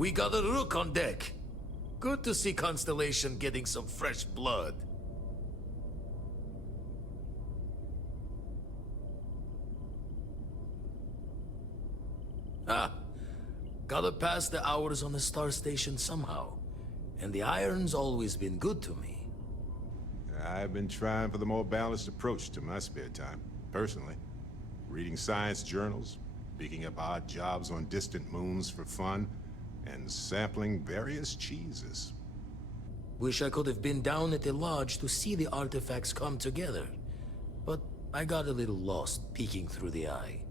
We got a rook on deck. Good to see Constellation getting some fresh blood. Ah, gotta pass the hours on the star station somehow. And the iron's always been good to me. I've been trying for the more balanced approach to my spare time, personally. Reading science journals, picking up odd jobs on distant moons for fun, and sampling various cheeses. Wish I could have been down at the lodge to see the artifacts come together. But I got a little lost peeking through the eye.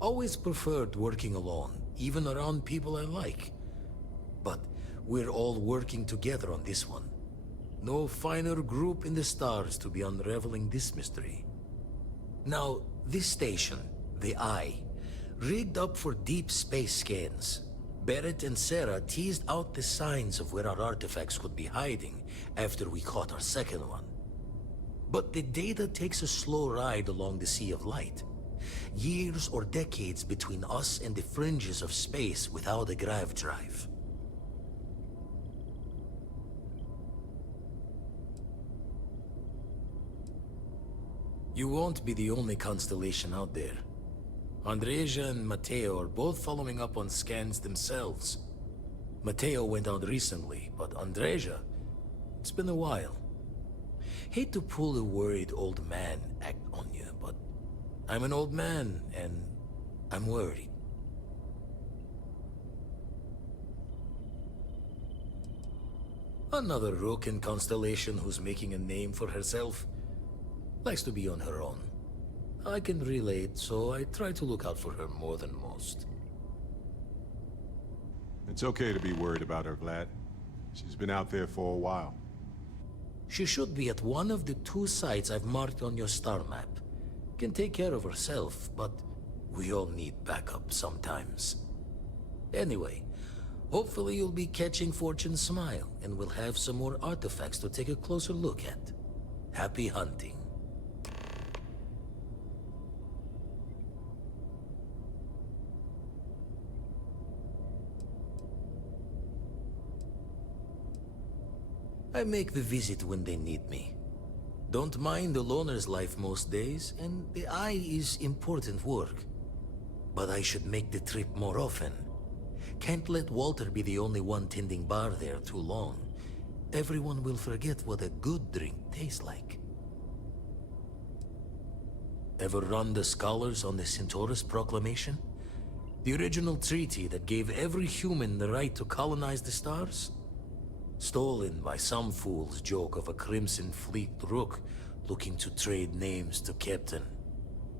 Always preferred working alone, even around people I like. But we're all working together on this one. No finer group in the stars to be unraveling this mystery. Now, this station, the Eye, rigged up for deep space scans. Barrett and Sarah teased out the signs of where our artifacts could be hiding after we caught our second one. But the data takes a slow ride along the Sea of Light. Years or decades between us and the fringes of space without a grav drive. You won't be the only constellation out there. Andreja and Mateo are both following up on scans themselves. Mateo went out recently, but Andreja, it's been a while. Hate to pull the worried old man act on you, but I'm an old man, and I'm worried. Another rook in Constellation who's making a name for herself. Likes to be on her own. I can relate, so I try to look out for her more than most. It's okay to be worried about her, Vlad. She's been out there for a while. She should be at one of the 2 sites I've marked on your star map. Can take care of herself, but we all need backup sometimes. Anyway, hopefully you'll be catching Fortune's smile, and we'll have some more artifacts to take a closer look at. Happy hunting. I make the visit when they need me. Don't mind the loner's life most days, and the Eye is important work. But I should make the trip more often. Can't let Walter be the only one tending bar there too long. Everyone will forget what a good drink tastes like. Ever run the scholars on the Centaurus Proclamation? The original treaty that gave every human the right to colonize the stars? Stolen by some fool's joke of a Crimson Fleet rook looking to trade names to Captain.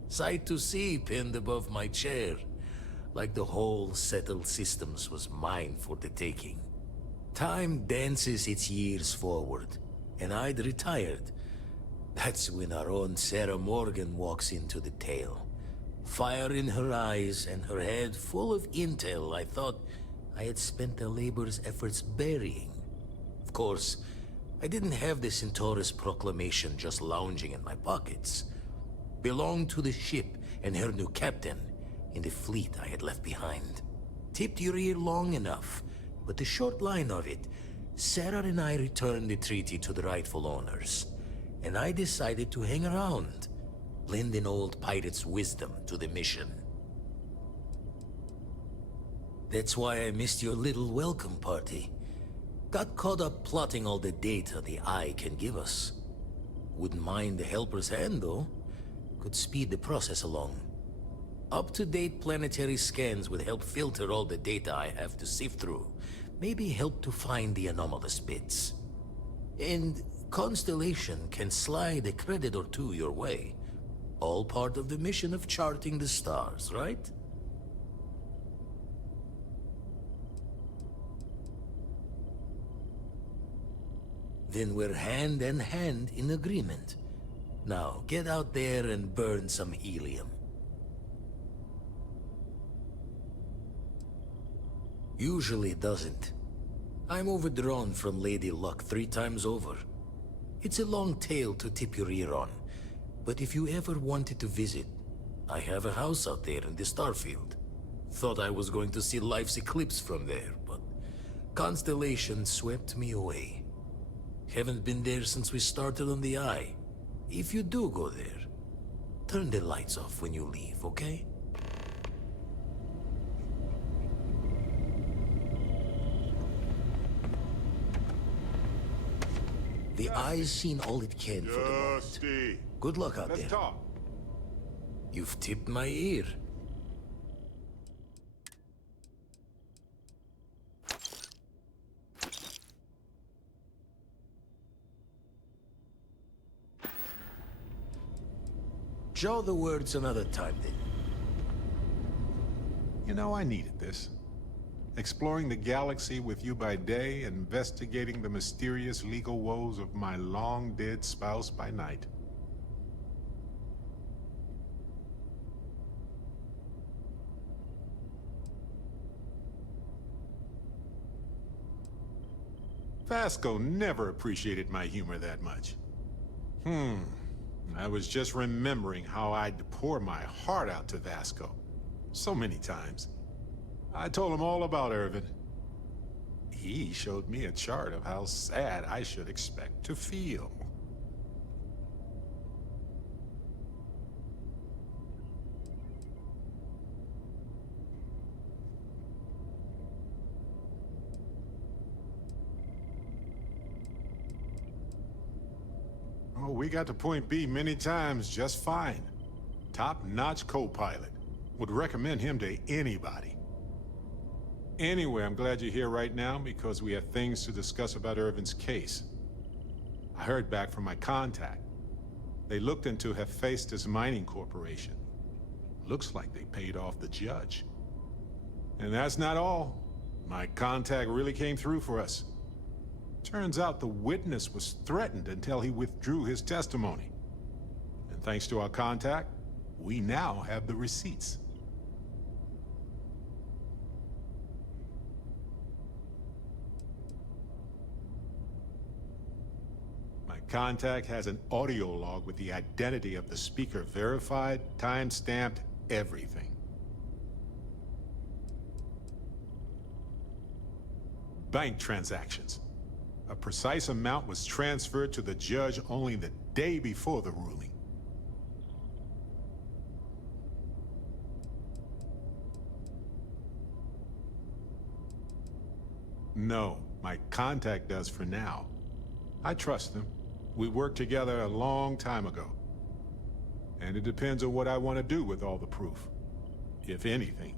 Sight to see pinned above my chair, like the whole settled systems was mine for the taking. Time dances its years forward, and I'd retired. That's when our own Sarah Morgan walks into the tale. Fire in her eyes and her head full of intel I thought I had spent a labor's efforts burying. Of course, I didn't have the Centaurus Proclamation just lounging in my pockets. Belonged to the ship and her new captain in the fleet I had left behind. Tipped your ear long enough, but the short line of it, Sarah and I returned the treaty to the rightful owners, and I decided to hang around, lend an old pirate's wisdom to the mission. That's why I missed your little welcome party. Got caught up plotting all the data the Eye can give us. Wouldn't mind the helper's hand, though. Could speed the process along. Up-to-date planetary scans would help filter all the data I have to sift through. Maybe help to find the anomalous bits. And Constellation can slide a credit or two your way. All part of the mission of charting the stars, right? Then we're hand in hand in agreement. Now, get out there and burn some helium. Usually it doesn't. I'm overdrawn from Lady Luck 3 times over. It's a long tale to tip your ear on, but if you ever wanted to visit, I have a house out there in the Starfield. Thought I was going to see life's eclipse from there, but Constellation swept me away. Haven't been there since we started on the Eye. If you do go there, turn the lights off when you leave, okay? The Eye's seen all it can for the moment. Dusty, Good luck out let's there. talk. You've tipped my ear. Jaw the words another time, then. You know, I needed this. Exploring the galaxy with you by day, investigating the mysterious legal woes of my long-dead spouse by night. Vasco never appreciated my humor that much. I was just remembering how I'd pour my heart out to Vasco. So many times. I told him all about Irvin. He showed me a chart of how sad I should expect to feel. Oh, we got to point B many times just fine. Top-notch co-pilot. Would recommend him to anybody. Anyway, I'm glad you're here right now because we have things to discuss about Irvin's case. I heard back from my contact. They looked into Hephaestus Mining Corporation. Looks like they paid off the judge. And that's not all. My contact really came through for us. Turns out the witness was threatened until he withdrew his testimony. And thanks to our contact, we now have the receipts. My contact has an audio log with the identity of the speaker verified, time-stamped, everything. Bank transactions. A precise amount was transferred to the judge only the day before the ruling. No, my contact does for now. I trust him. We worked together a long time ago. And it depends on what I want to do with all the proof. If anything.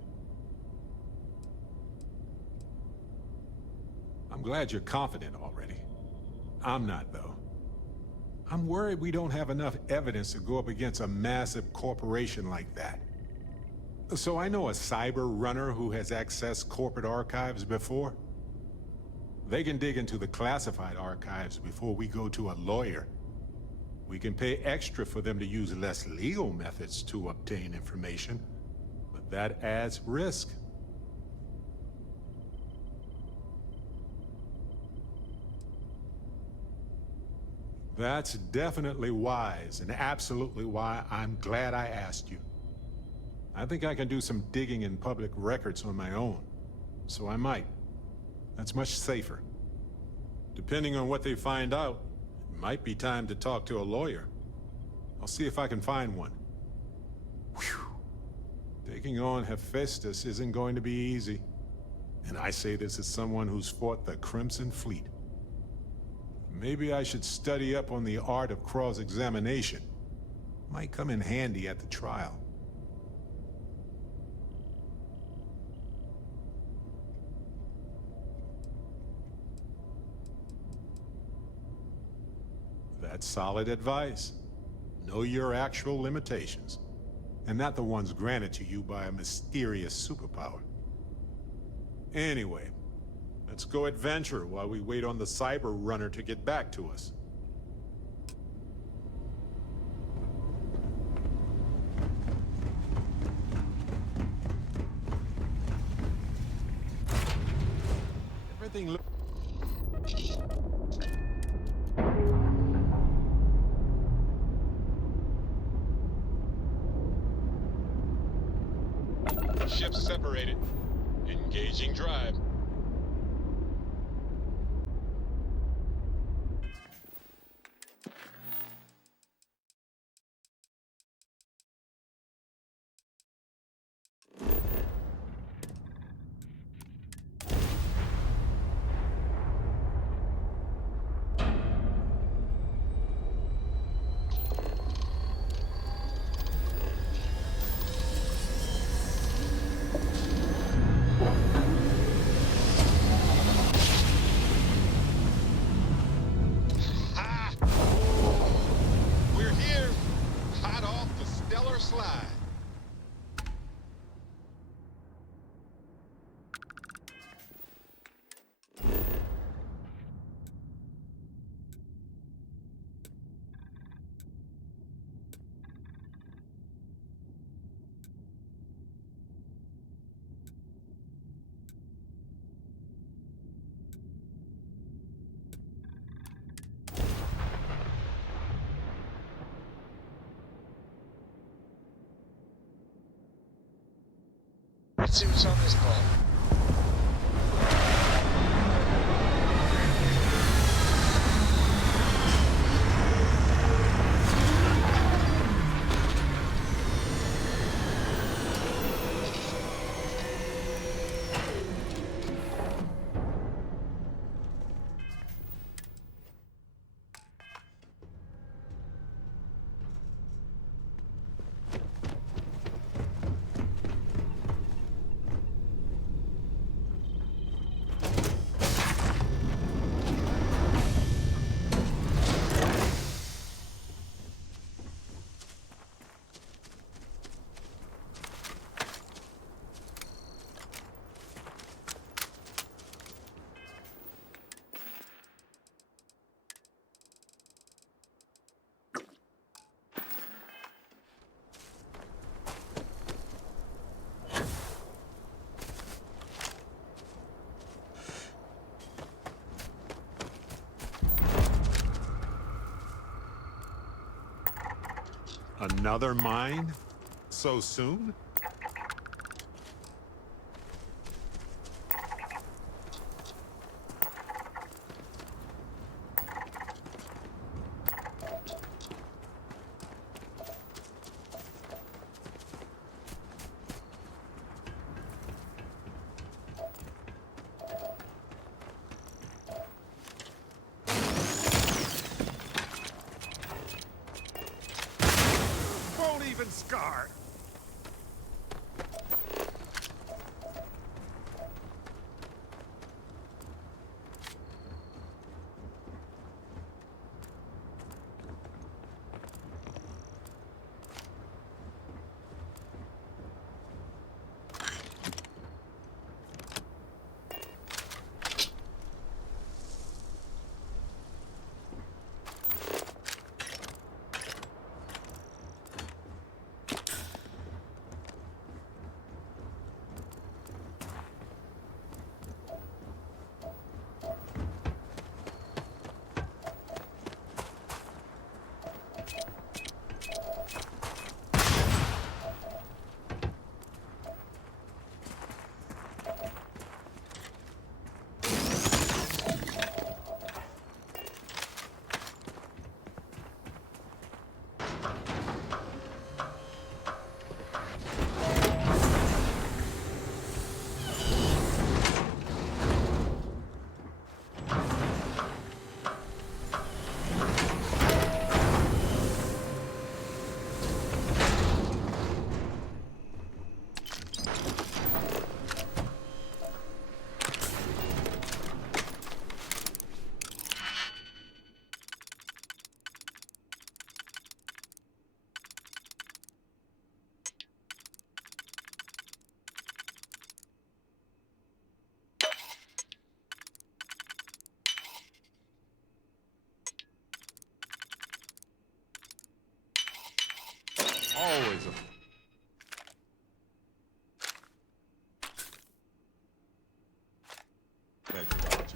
I'm glad you're confident already. I'm not, though. I'm worried we don't have enough evidence to go up against a massive corporation like that. So I know a cyber runner who has accessed corporate archives before. They can dig into the classified archives before we go to a lawyer. We can pay extra for them to use less legal methods to obtain information, but that adds risk. That's definitely wise, and absolutely why I'm glad I asked you. I think I can do some digging in public records on my own, so I might. That's much safer. Depending on what they find out, it might be time to talk to a lawyer. I'll see if I can find one. Whew. Taking on Hephaestus isn't going to be easy. And I say this as someone who's fought the Crimson Fleet. Maybe I should study up on the art of cross-examination. Might come in handy at the trial. That's solid advice. Know your actual limitations, and not the ones granted to you by a mysterious superpower. Anyway, let's go adventure while we wait on the cyber runner to get back to us. Everything looks... Ships separated. Engaging drive. Ha! We're here, hot off the stellar slide. Let's see what's on this ball. Another mine? So soon? Won't even scar. Always a... That's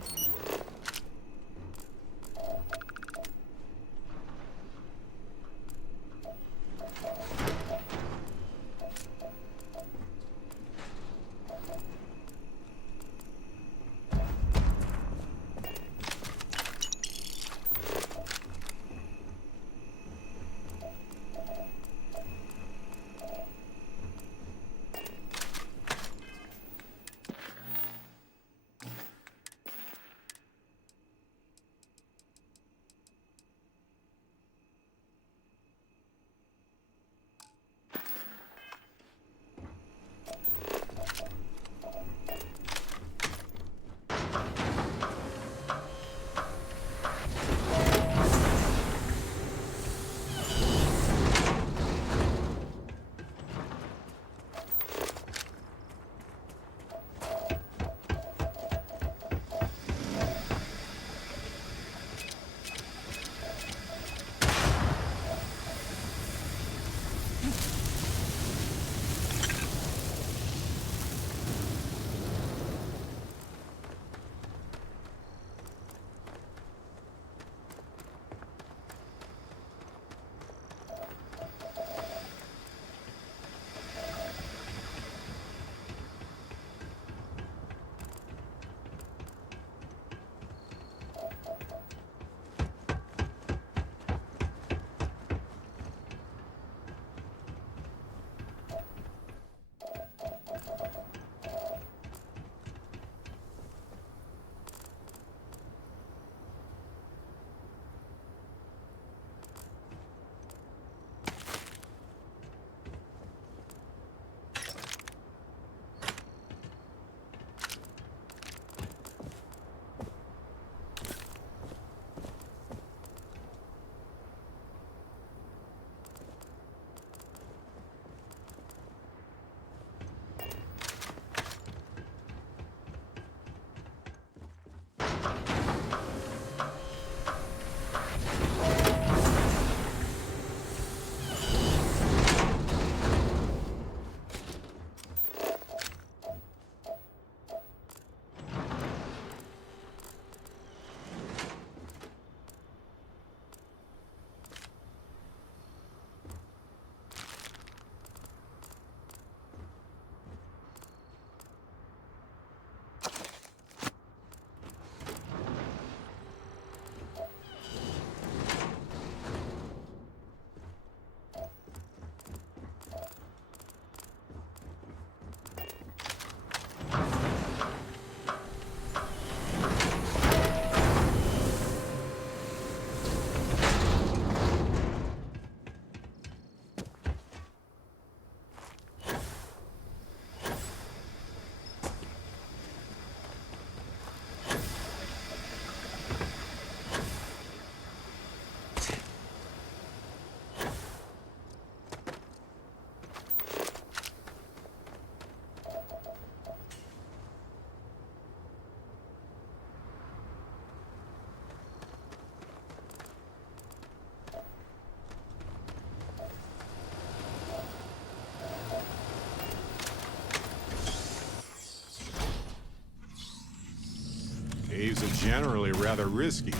caves are generally rather risky.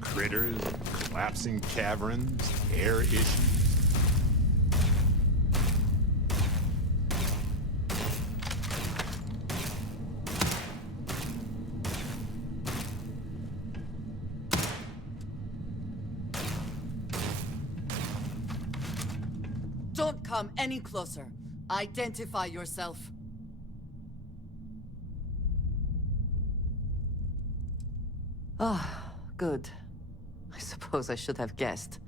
Critters, collapsing caverns, air issues. Don't come any closer. Identify yourself. Ah, good. I suppose I should have guessed.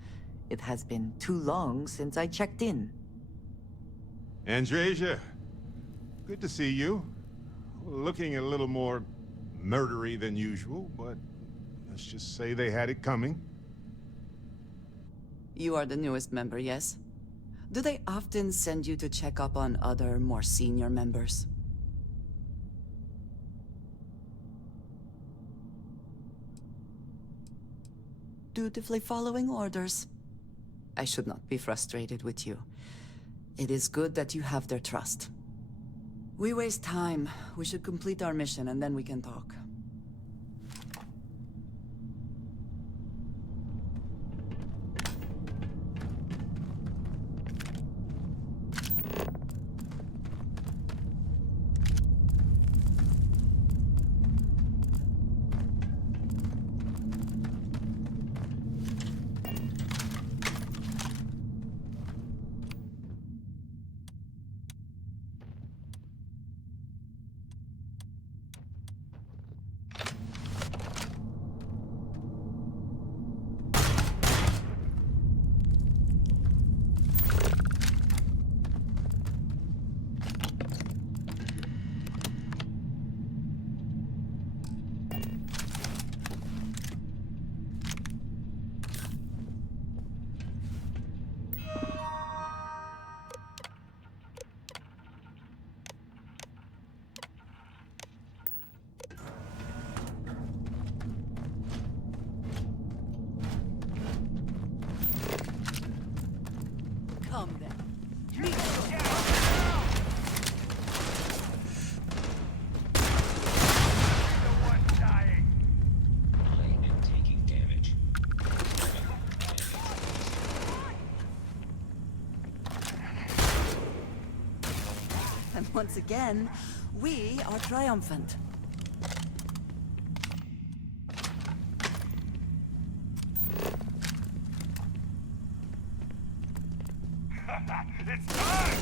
It has been too long since I checked in. Andresia, good to see you. Looking a little more murdery than usual, but let's just say they had it coming. You are the newest member, yes? Do they often send you to check up on other, more senior members? Dutifully following orders. I should not be frustrated with you. It is good that you have their trust. We waste time. We should complete our mission and then we can talk. Come then. Meet I am taking damage. And once again, we are triumphant. It's time!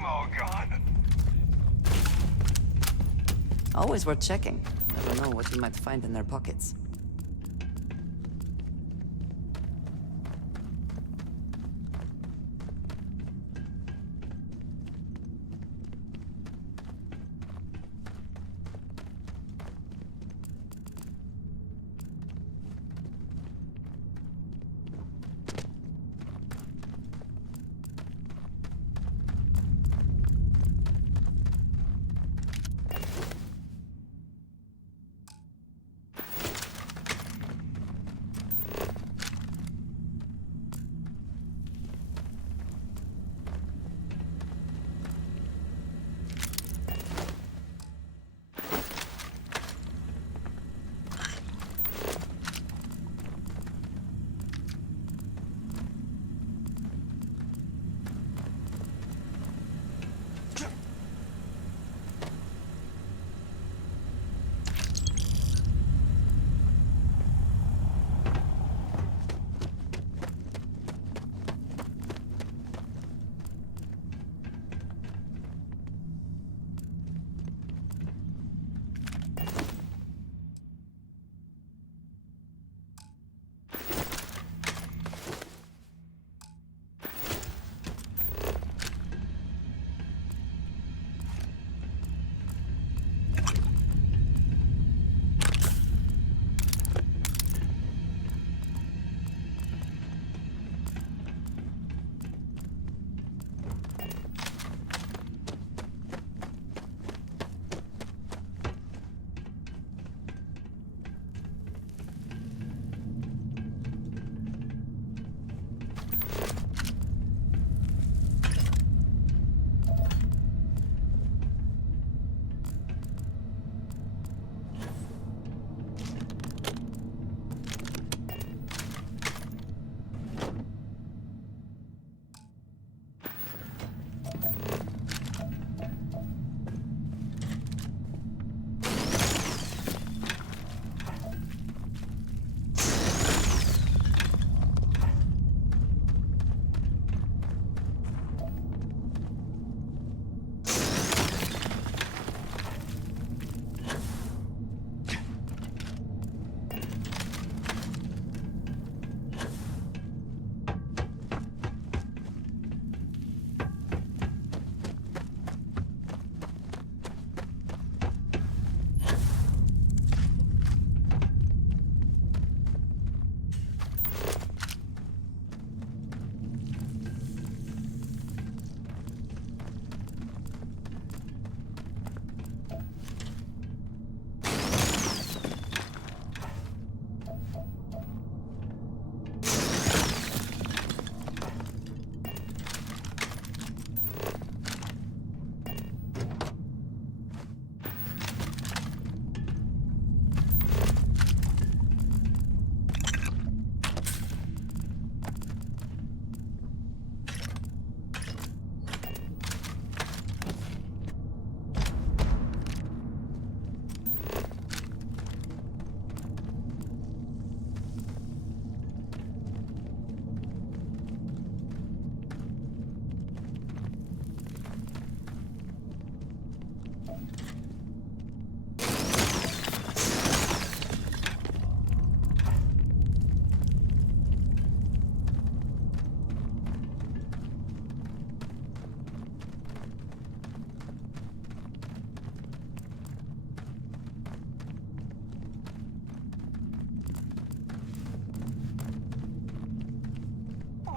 Oh, God. Always worth checking. Never know what you might find in their pockets.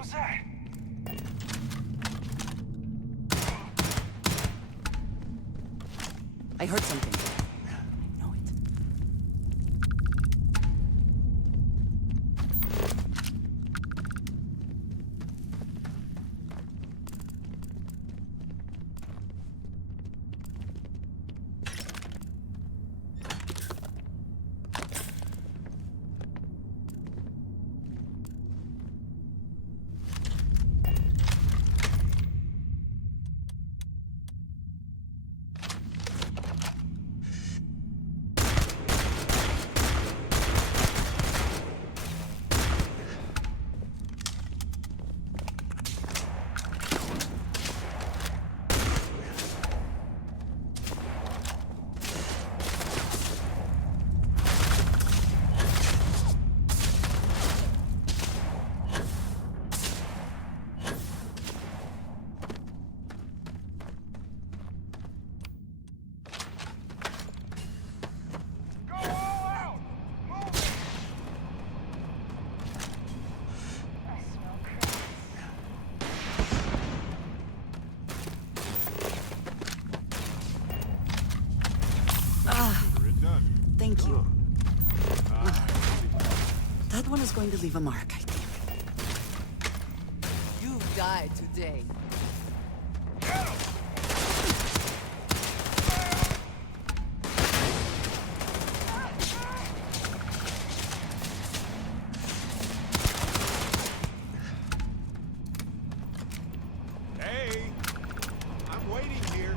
was that? I heard something. I know it. Go all out! Move it! I smell credits. Consider it done. Thank you. Ah, That one is going to leave a mark, I think. You died today. hey! I'm waiting here.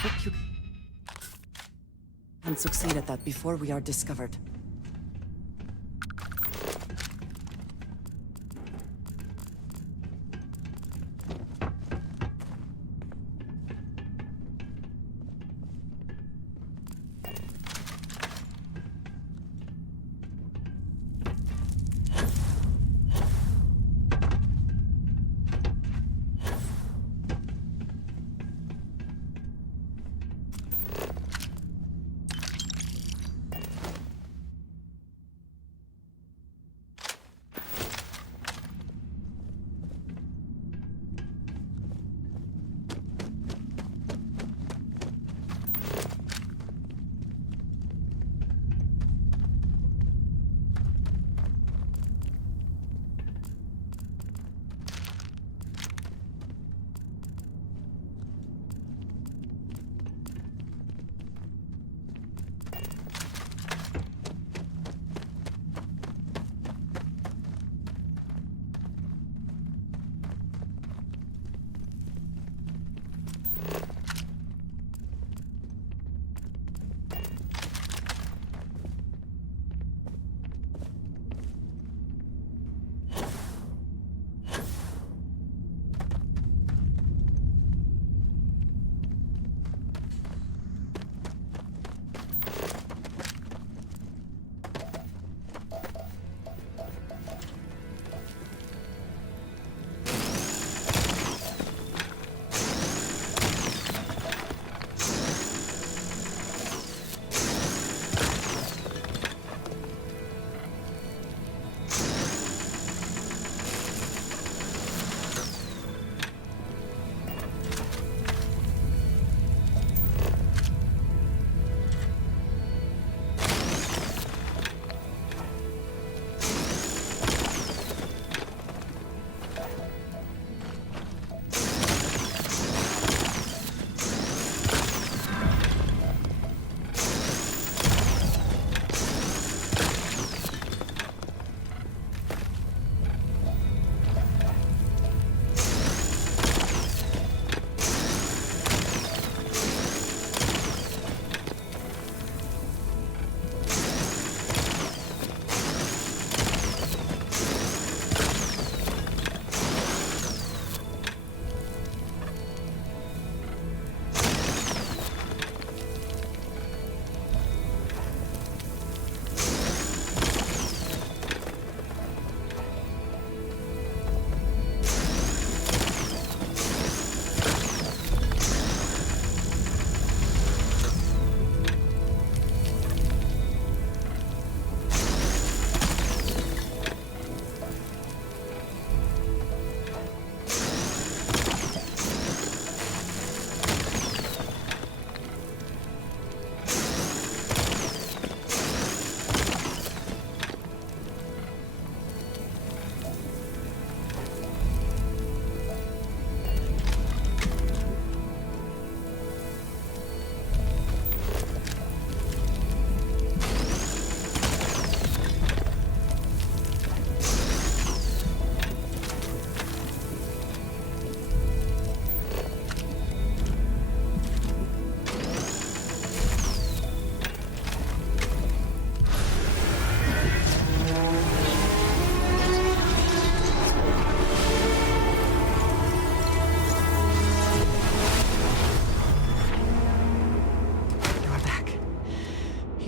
Hope you can succeed at that before we are discovered.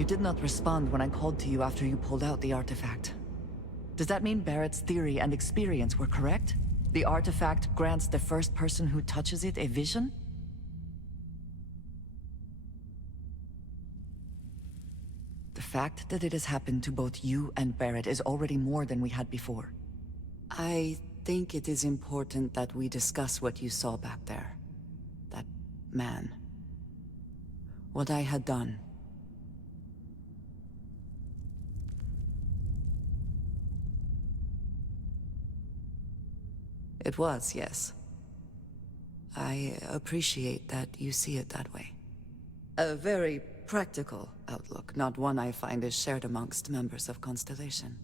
You did not respond when I called to you after you pulled out the artifact. Does that mean Barrett's theory and experience were correct? The artifact grants the first person who touches it a vision? The fact that it has happened to both you and Barrett is already more than we had before. I think it is important that we discuss what you saw back there. That man. What I had done. It was, yes. I appreciate that you see it that way. A very practical outlook, not one I find is shared amongst members of Constellation.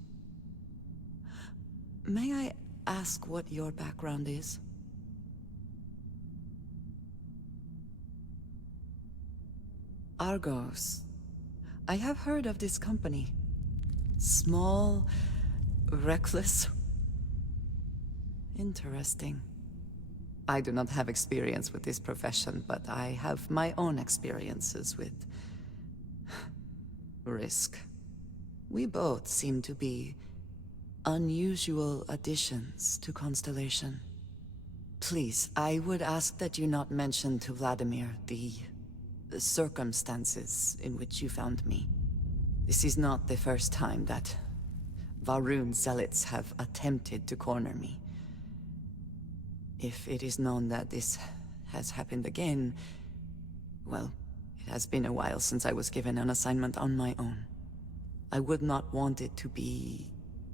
May I ask what your background is? Argos. I have heard of this company. Small, reckless. Interesting. I do not have experience with this profession, but I have my own experiences with risk. We both seem to be unusual additions to Constellation. Please, I would ask that you not mention to Vladimir the circumstances in which you found me. This is not the first time that Varun zealots have attempted to corner me. If it is known that this has happened again, well, it has been a while since I was given an assignment on my own. I would not want it to be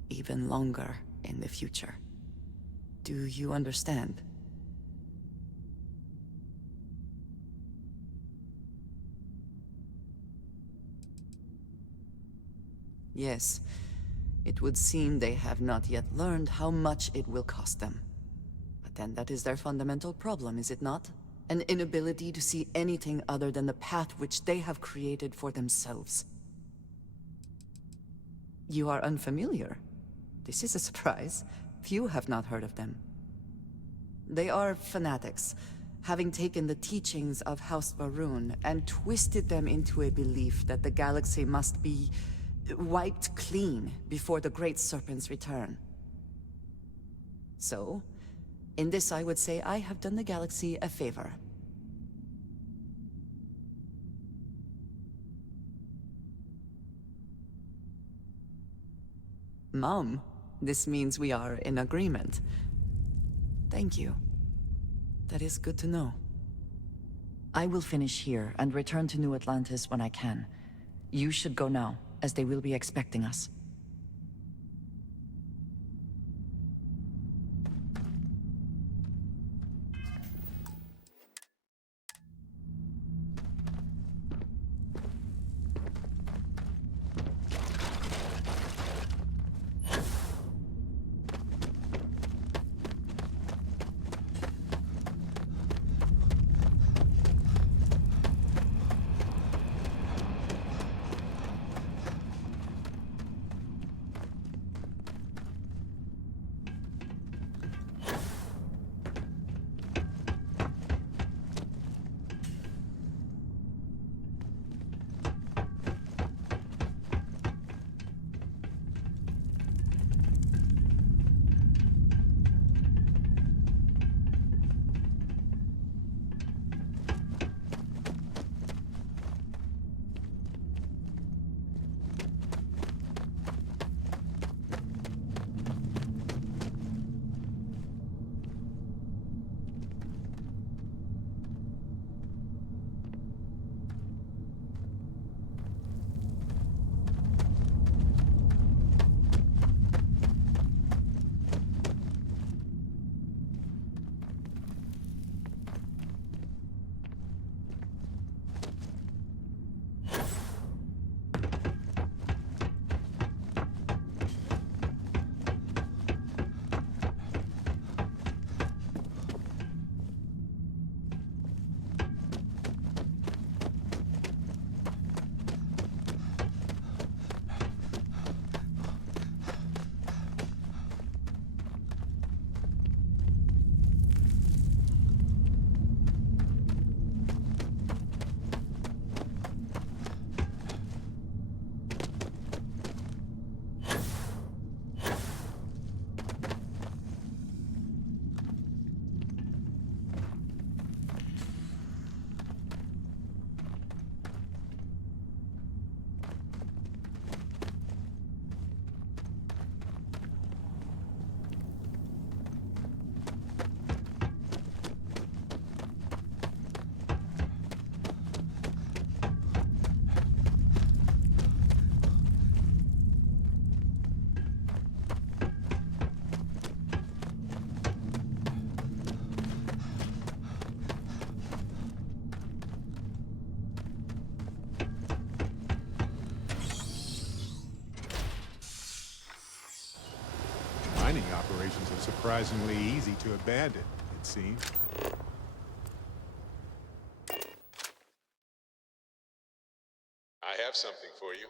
even longer in the future. Do you understand? Yes, it would seem they have not yet learned how much it will cost them. But then that is their fundamental problem, is it not? An inability to see anything other than the path which they have created for themselves. You are unfamiliar. This is a surprise. Few have not heard of them. They are fanatics, having taken the teachings of House Varun and twisted them into a belief that the galaxy must be wiped clean before the Great Serpent's return. So, in this I would say I have done the galaxy a favor. Mom, this means we are in agreement. Thank you. That is good to know. I will finish here and return to New Atlantis when I can. You should go now, as they will be expecting us. Mining operations are surprisingly easy to abandon, it seems. I have something for you.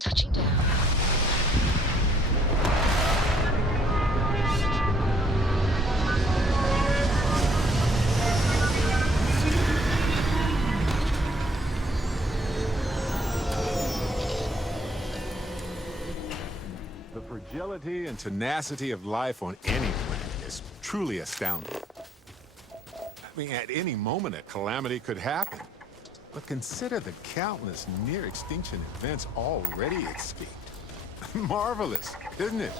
Touching down. The fragility and tenacity of life on any planet is truly astounding. I mean, at any moment, a calamity could happen. But consider the countless near-extinction events already escaped. Marvelous, isn't it?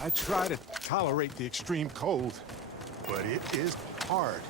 I try to tolerate the extreme cold, but it is hard.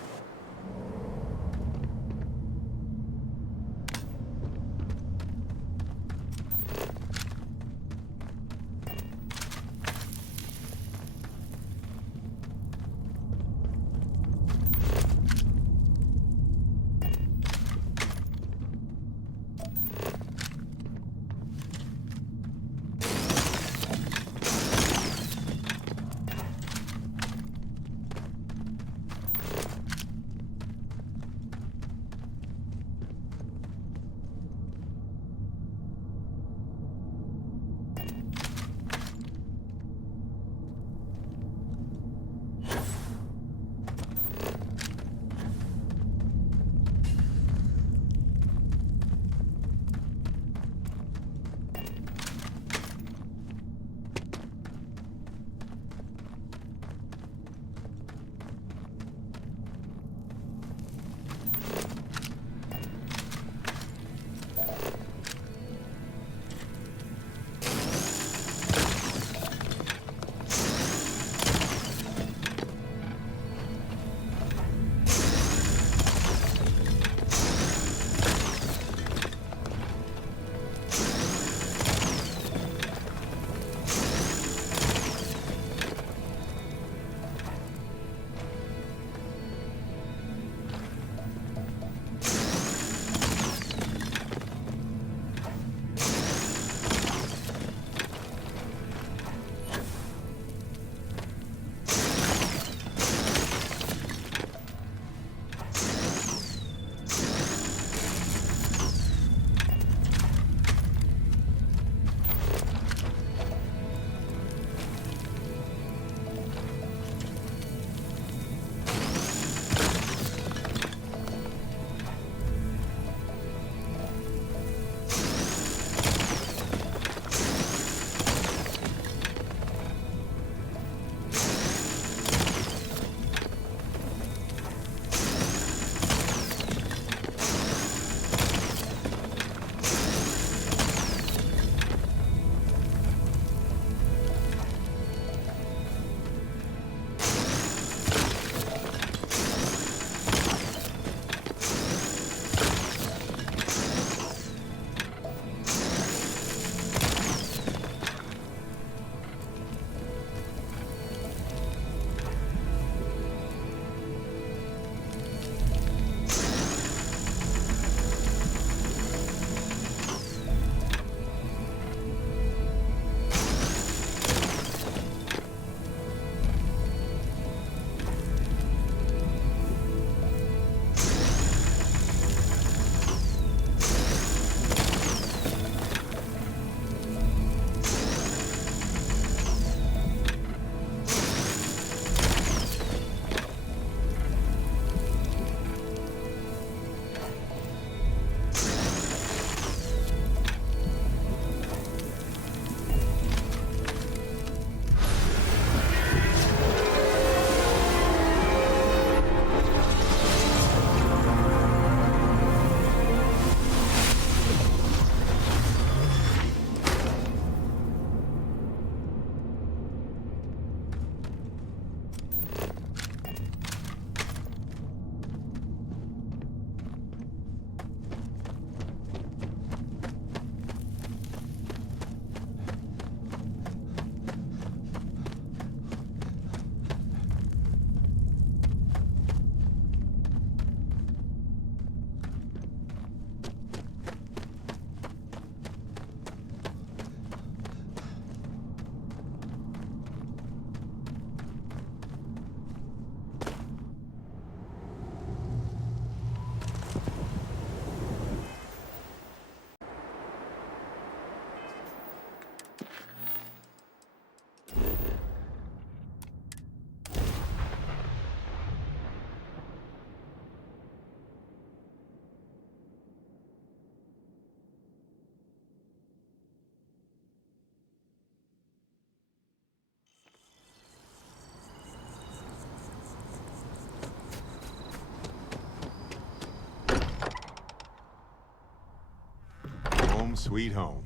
sweet home.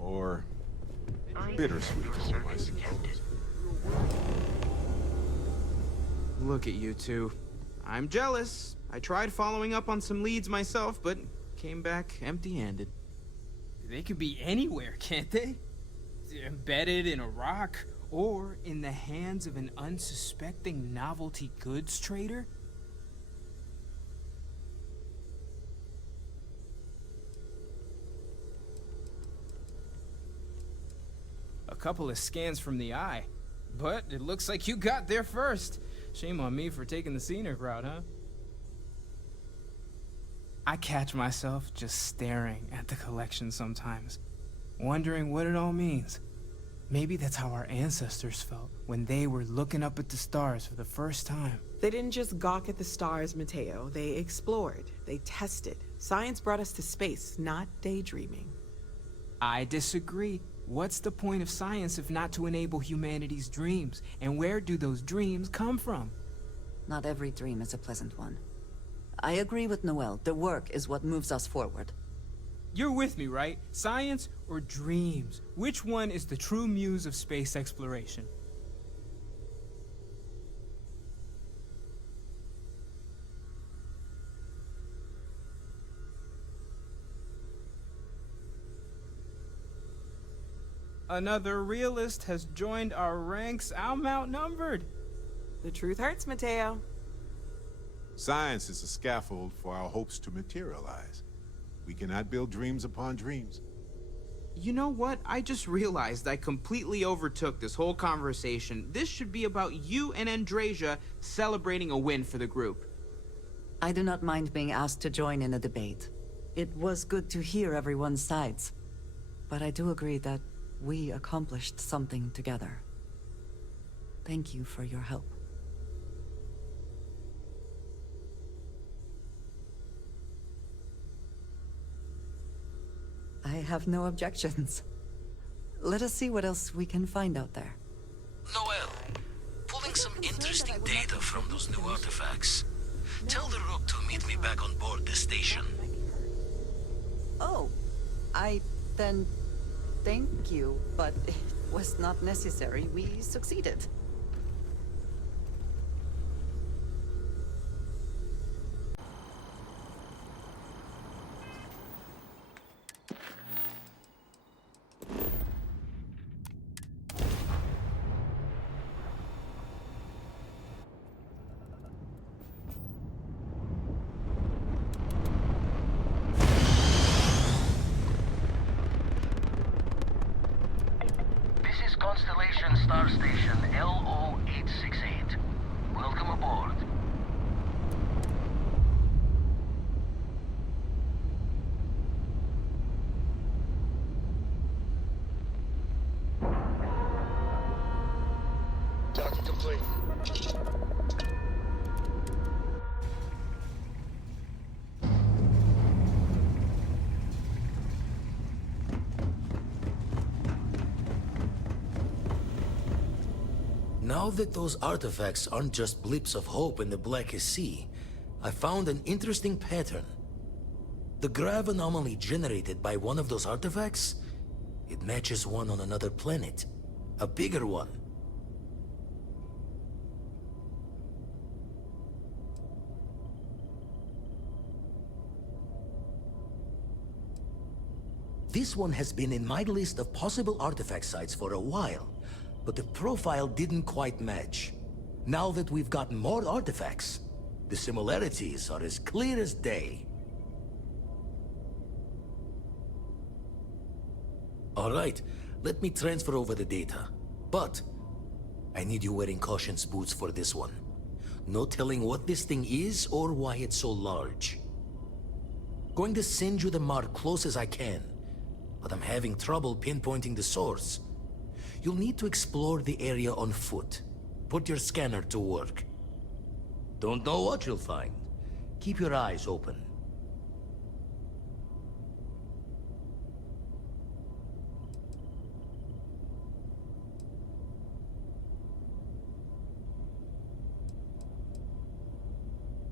Or bittersweet home, I suppose. Look at you two. I'm jealous. I tried following up on some leads myself, but came back empty-handed. They could be anywhere, can't they? Embedded in a rock, or in the hands of an unsuspecting novelty goods trader? A couple of scans from the eye, but it looks like you got there first. Shame on me for taking the scenic route, huh? I catch myself just staring at the collection sometimes, wondering what it all means. Maybe that's how our ancestors felt when they were looking up at the stars for the first time. They didn't just gawk at the stars, Mateo. They explored. They tested. Science brought us to space, not daydreaming. I disagree. What's the point of science if not to enable humanity's dreams? And where do those dreams come from? Not every dream is a pleasant one. I agree with Noel. The work is what moves us forward. You're with me, right? Science or dreams? Which one is the true muse of space exploration? Another realist has joined our ranks. I'm outnumbered. The truth hurts, Mateo. Science is a scaffold for our hopes to materialize. We cannot build dreams upon dreams. You know what? I just realized I completely overtook this whole conversation. This should be about you and Andrasia celebrating a win for the group. I do not mind being asked to join in a debate. It was good to hear everyone's sides. But I do agree that we accomplished something together. Thank you for your help. I have no objections. Let us see what else we can find out there. Noel, pulling some interesting data from those new artifacts. Tell the Rook to meet me back on board the station. Oh, then thank you, but it was not necessary. We succeeded. Constellation Star Station LO-868. Welcome aboard. Docking complete. Now that those artifacts aren't just blips of hope in the blackest sea, I found an interesting pattern. The grav anomaly generated by one of those artifacts, it matches one on another planet. A bigger one. This one has been in my list of possible artifact sites for a while, but the profile didn't quite match. Now that we've gotten more artifacts, the similarities are as clear as day. All right, let me transfer over the data. But I need you wearing caution's boots for this one. No telling what this thing is or why it's so large. Going to send you the mark close as I can, but I'm having trouble pinpointing the source. You'll need to explore the area on foot. Put your scanner to work. Don't know what you'll find. Keep your eyes open.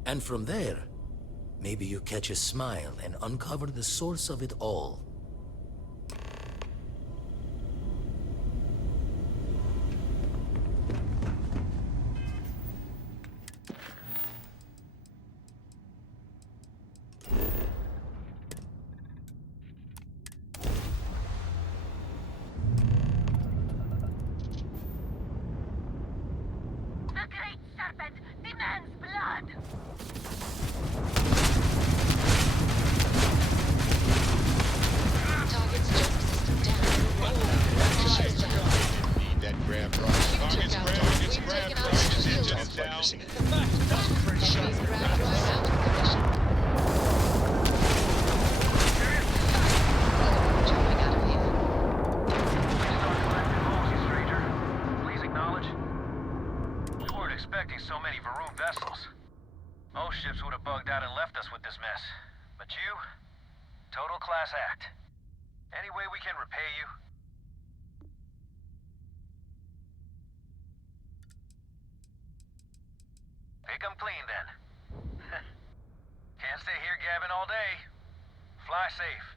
And from there, maybe you catch a smile and uncover the source of it all. contact. Target's jump system down. Shields down. Didn't need that grab drop. Target's out grab, dogs. target's We've grab taken out drop. some Engines shields. down. Enemy's grab drive out of commission. Jumping out of here. Start collecting Halsey, stranger. Please acknowledge. We weren't expecting so many Varun vessels. Most ships would have bugged out and left us with this mess. But you? Total class act. Any way we can repay you? Pick 'em clean, then. Can't stay here gabbing all day. Fly safe.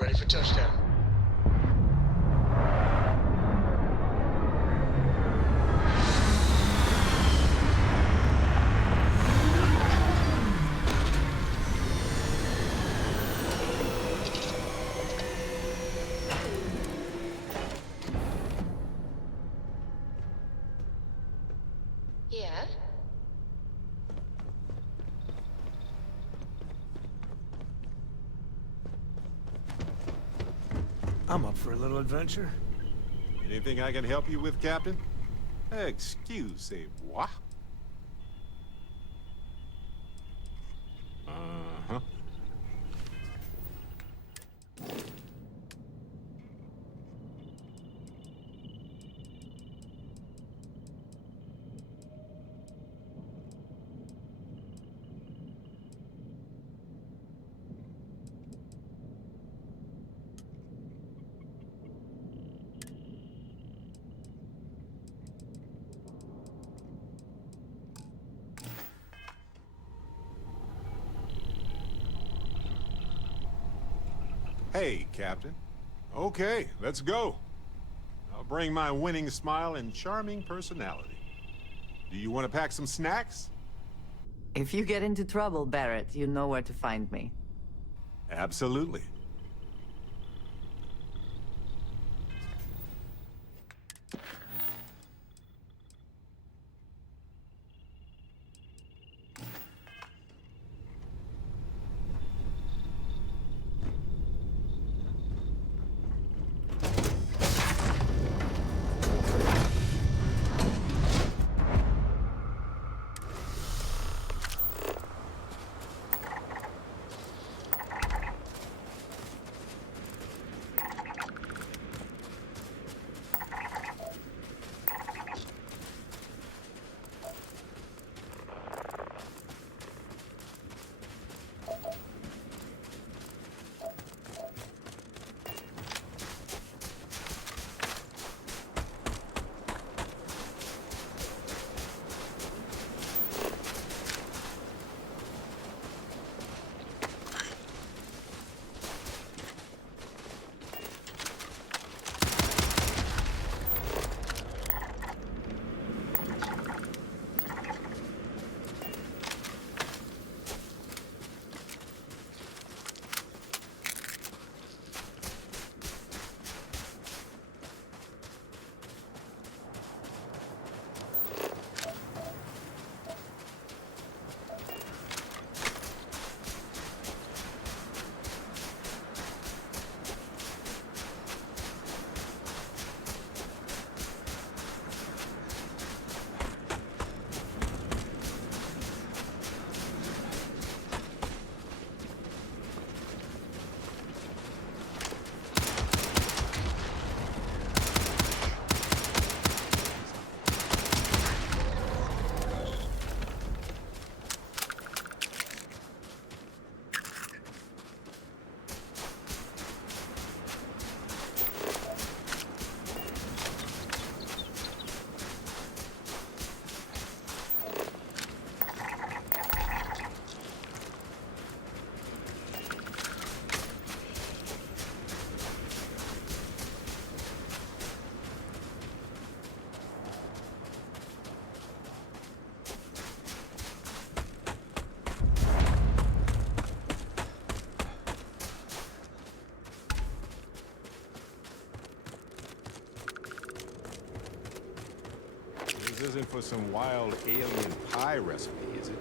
Ready for touchdown. Yeah? I'm up for a little adventure. Anything I can help you with, Captain? Excusez-moi. Uh-huh. Hey, Captain. Okay, let's go. I'll bring my winning smile and charming personality. Do you want to pack some snacks? If you get into trouble, Barrett, you know where to find me. Absolutely. This isn't for some wild alien pie recipe, is it?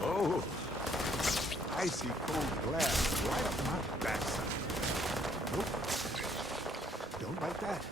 Oh, icy cold glass right up my backside. Nope, don't like that.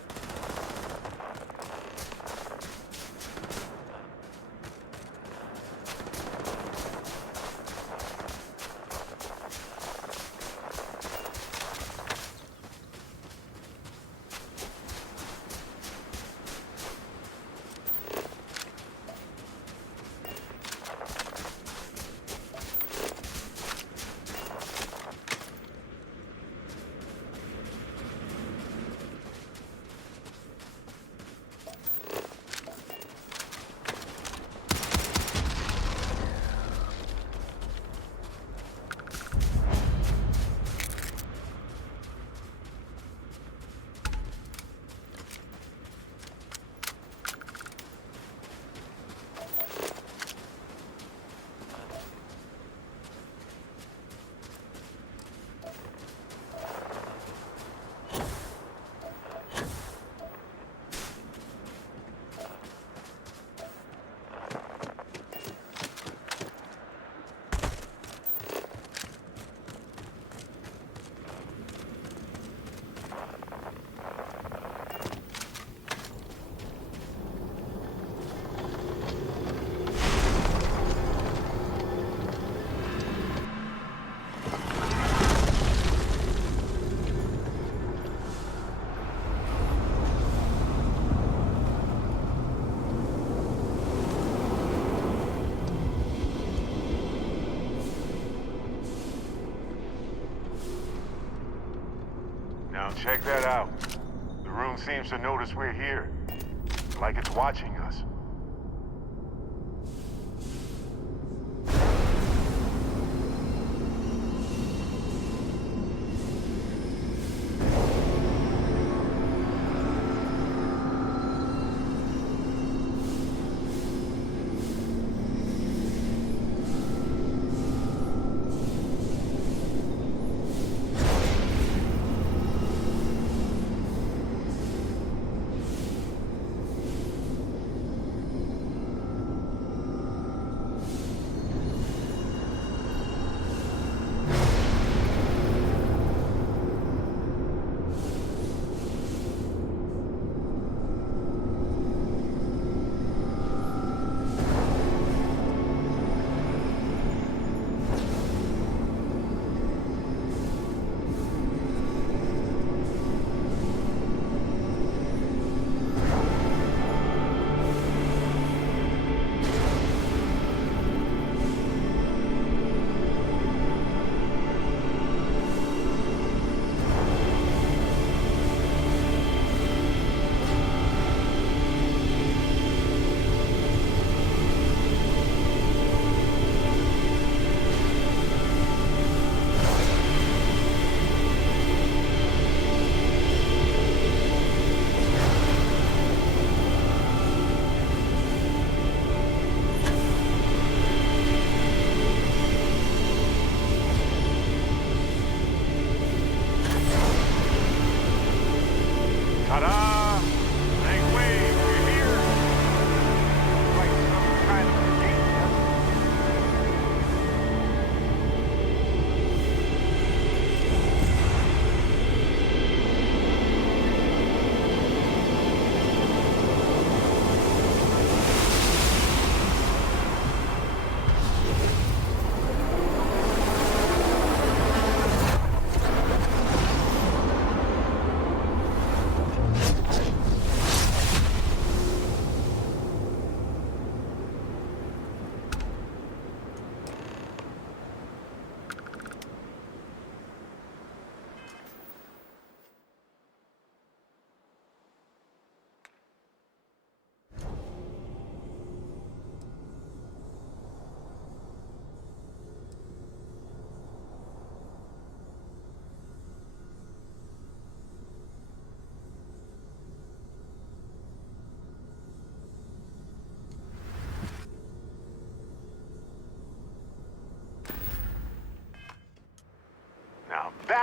Now check that out. The room seems to notice we're here. Like it's watching us.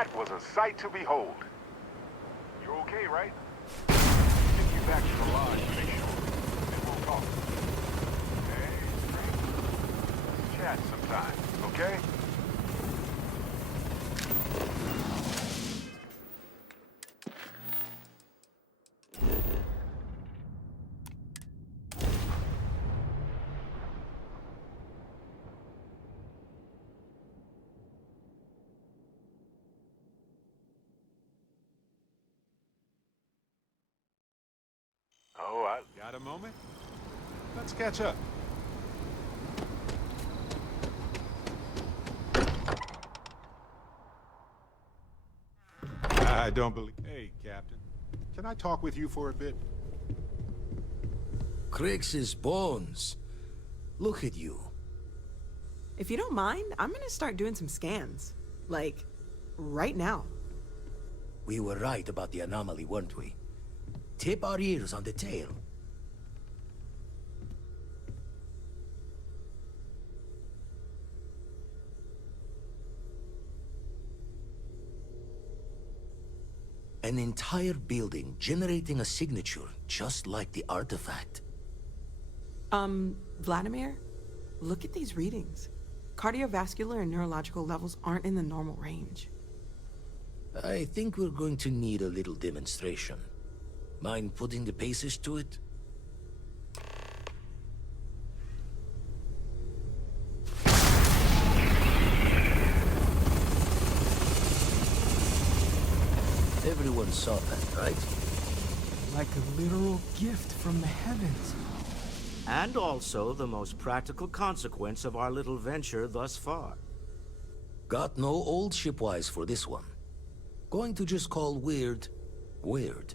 That was a sight to behold. You're okay, right? Take you back to the lodge to make sure. Then we'll talk. Hey, let's chat sometime, okay? Oh, I Got a moment? Let's catch up. I don't believe... Hey, Captain. Can I talk with you for a bit? Crix's bones. Look at you. If you don't mind, I'm gonna start doing some scans. Like, right now. We were right about the anomaly, weren't we? Tip our ears on the tail. An entire building generating a signature just like the artifact. Vladimir, look at these readings. Cardiovascular and neurological levels aren't in the normal range. I think we're going to need a little demonstration. Mind putting the paces to it? Everyone saw that, right? Like a literal gift from the heavens. And also the most practical consequence of our little venture thus far. Got no old shipwise for this one. Going to just call weird, weird.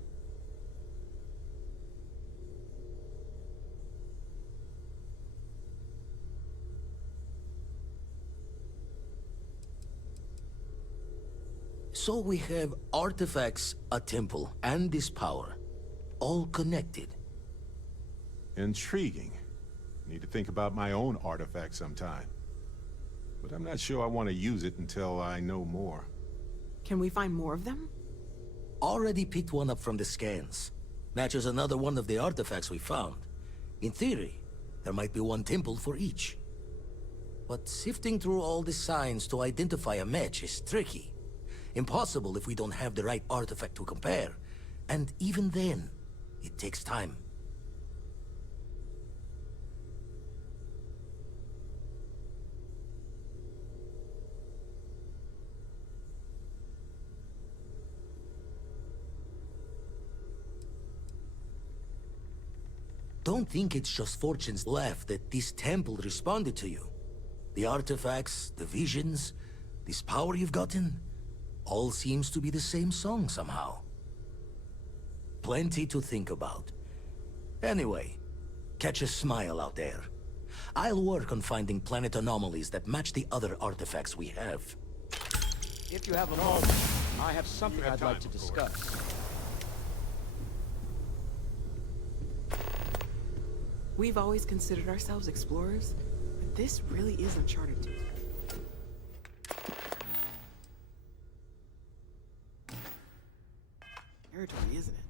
So we have artifacts, a temple, and this power. All connected. Intriguing. Need to think about my own artifact sometime. But I'm not sure I want to use it until I know more. Can we find more of them? Already picked one up from the scans. Matches another one of the artifacts we found. In theory, there might be one temple for each. But sifting through all the signs to identify a match is tricky. Impossible if we don't have the right artifact to compare. And even then, it takes time. Don't think it's just fortunes left that this temple responded to you. The artifacts, the visions, this power you've gotten, all seems to be the same song somehow. Plenty to think about. Anyway, catch a smile out there. I'll work on finding planet anomalies that match the other artifacts we have. If you have a moment, I have something I'd like to discuss. We've always considered ourselves explorers, but this really is uncharted territory, isn't it?